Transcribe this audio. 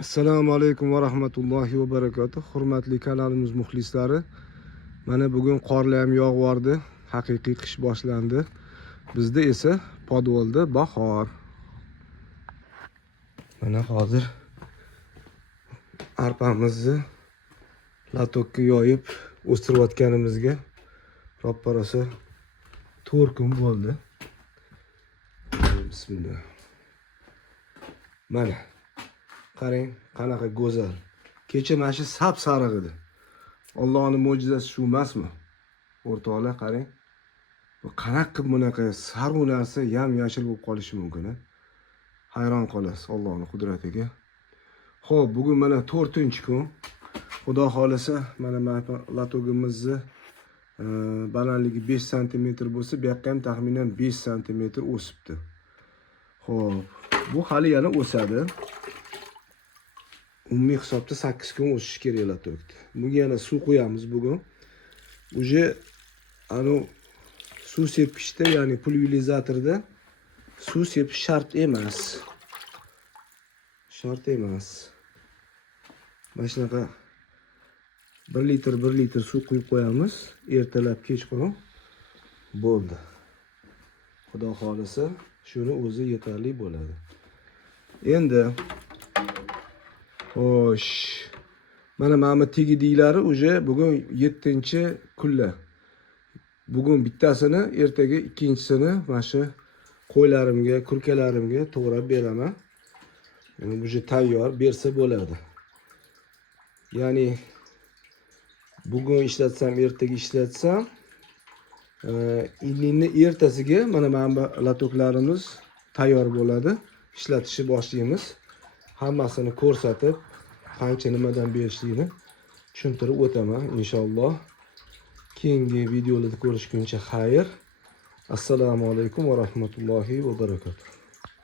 Assalomu alaykum va rahmatullohi va barakatuh. Hurmatli kanalimiz muxlislari. Mana bugun qorlar ham yog'vordi. Haqiqiy qish boshlandi. Bizda esa podvolda bahor. Mana hozir arpamizni latokka yoyib o'stirayotganimizga roppa-rosa 4 kun bo'ldi. Bismillah. Mana qarang, qanaqa go'zal. Kecha mana shu sap-sariq edi. Allohning mo'jizasi shu emasmi? O'rtoqlar qarang. Bu qanaqa bunaqa sarg'u narsa yam-yashil bo'lib qolishi mumkin, a? Hayron qolasiz Allohning qudratiga. Xo'p, bugun mana 4-kun. Xudo xolasa, mana latogimizni balandligi 5 sm bo'lsa, bu yoqqa ham taxminan 5 sm o'sibdi. Xo'p, bu hali yana o'sadi. Umumiy hisobda 8 kun o'sishi kerak latokda. Bunga yana suv qo'yamiz bugun. Uje suv sepishda, ya'ni pulverizatorda suv sepish shart emas. Shart emas. Mana shunaqa 1 litr suv quyib qo'yamiz. Ertalab, kechqurun bo'ldi. Xudo xolasa, shuni o'zi yetarli bo'ladi. Endi xo'sh. Mana tegidiklari uje bugun 7-kunlar. Bugun bittasini, ertaga ikkinchisini mana shu qo'ylarimga, kurkalarimga to'g'rab beraman. Uje tayyor bersa bo'ladi. Ya'ni bugun ishlatsam, ertaga ishlatsam, illinni ertasiga mana latoklarimiz tayyor bo'ladi. Ishlatishni boshlaymiz. Hammasini ko'rsatib, qancha nimadan berishligini tushuntirib o'taman inshaalloh. Keyingi videolarda ko'rishguncha xayr. Assalomu alaykum va rahmatullohi va barakatuh.